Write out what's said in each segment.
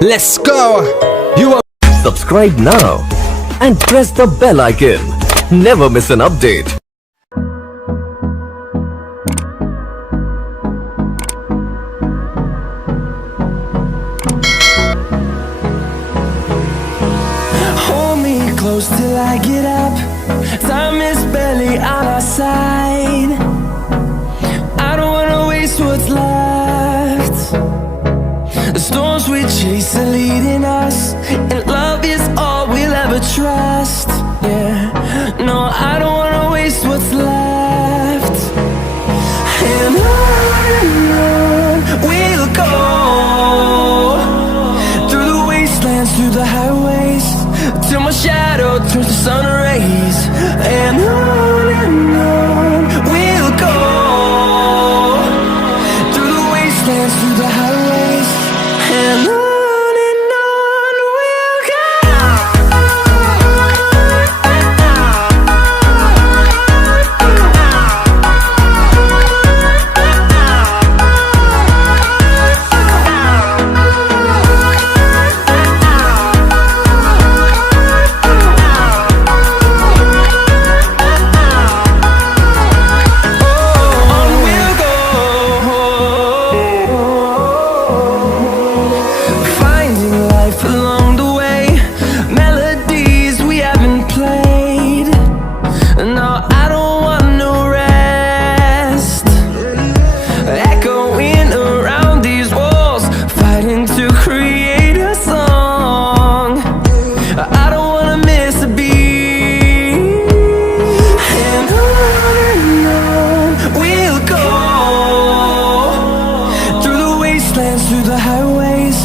Let's go! You are Subscribe now and press the bell icon. Never miss an update. Hold me close till I get up. Time is barely on our side. I don't wanna waste what's left. The storms we chase are leading us, and love is all we'll ever trust. Yeah, no, I don't wanna waste what's left. And on we'll go, through the wastelands, through the highways, till my shadow turns to sun rays. And on we'll go, through the wastelands, through the highways, and on we'll go. Through the highways,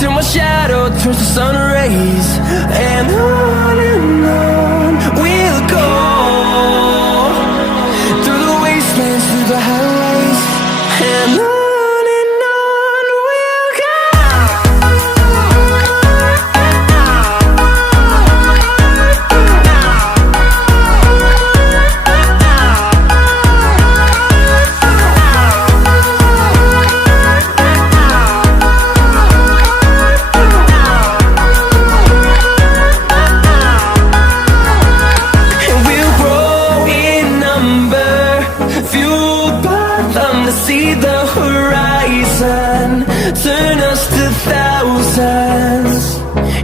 till my shadow turns to sun rays. And on we'll go, through the wastelands, through the highways, and on we'll go. See the horizon turn us to thousands,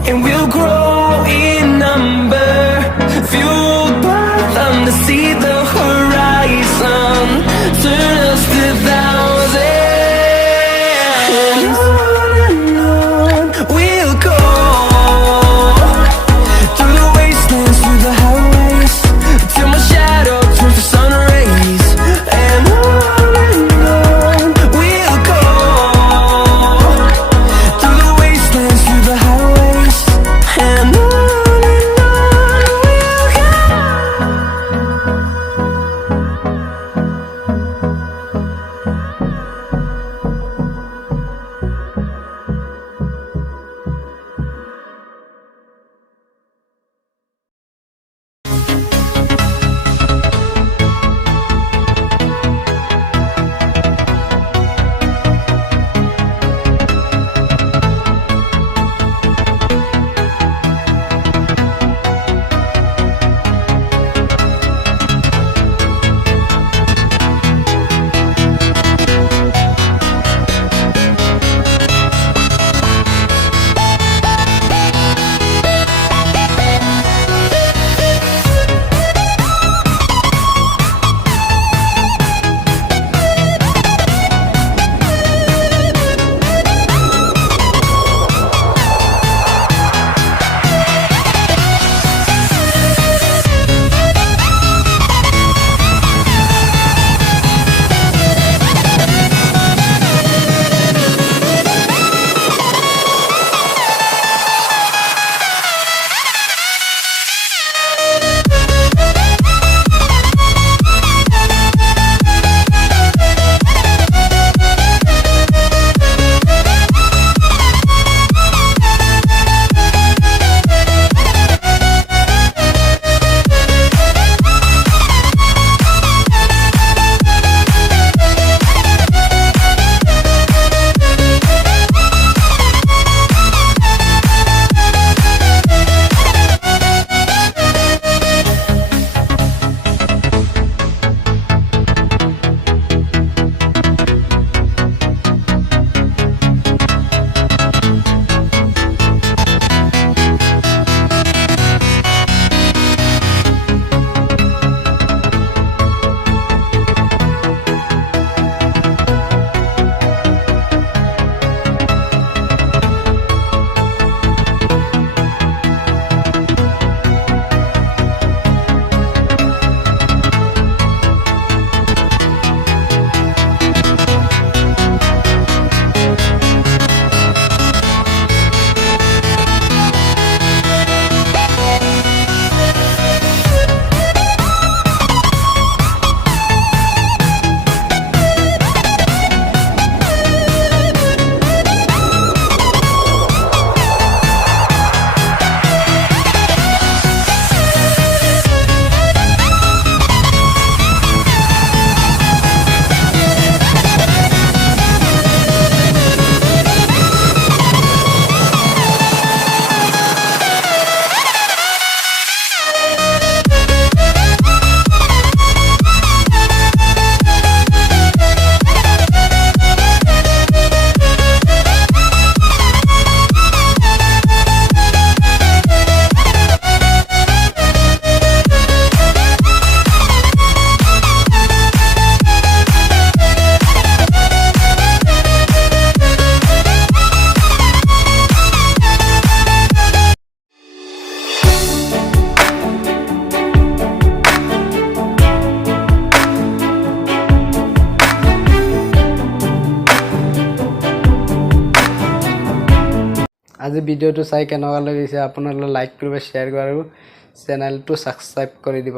and we'll grow in number, fueled by them. To see the horizon turn us to thousands, and on we'll go, through the wastelands, through the highways, till my shadow turns to sun rays. And on we'll go, through the wastelands, through the highways, and আজি ভিডিঅ'টো চাই কেনেকুৱা লাগিছে আপোনালোকে like কৰিব share কৰিব আৰু চেনেলটো ছাবস্ক্ৰাইব কৰি দিব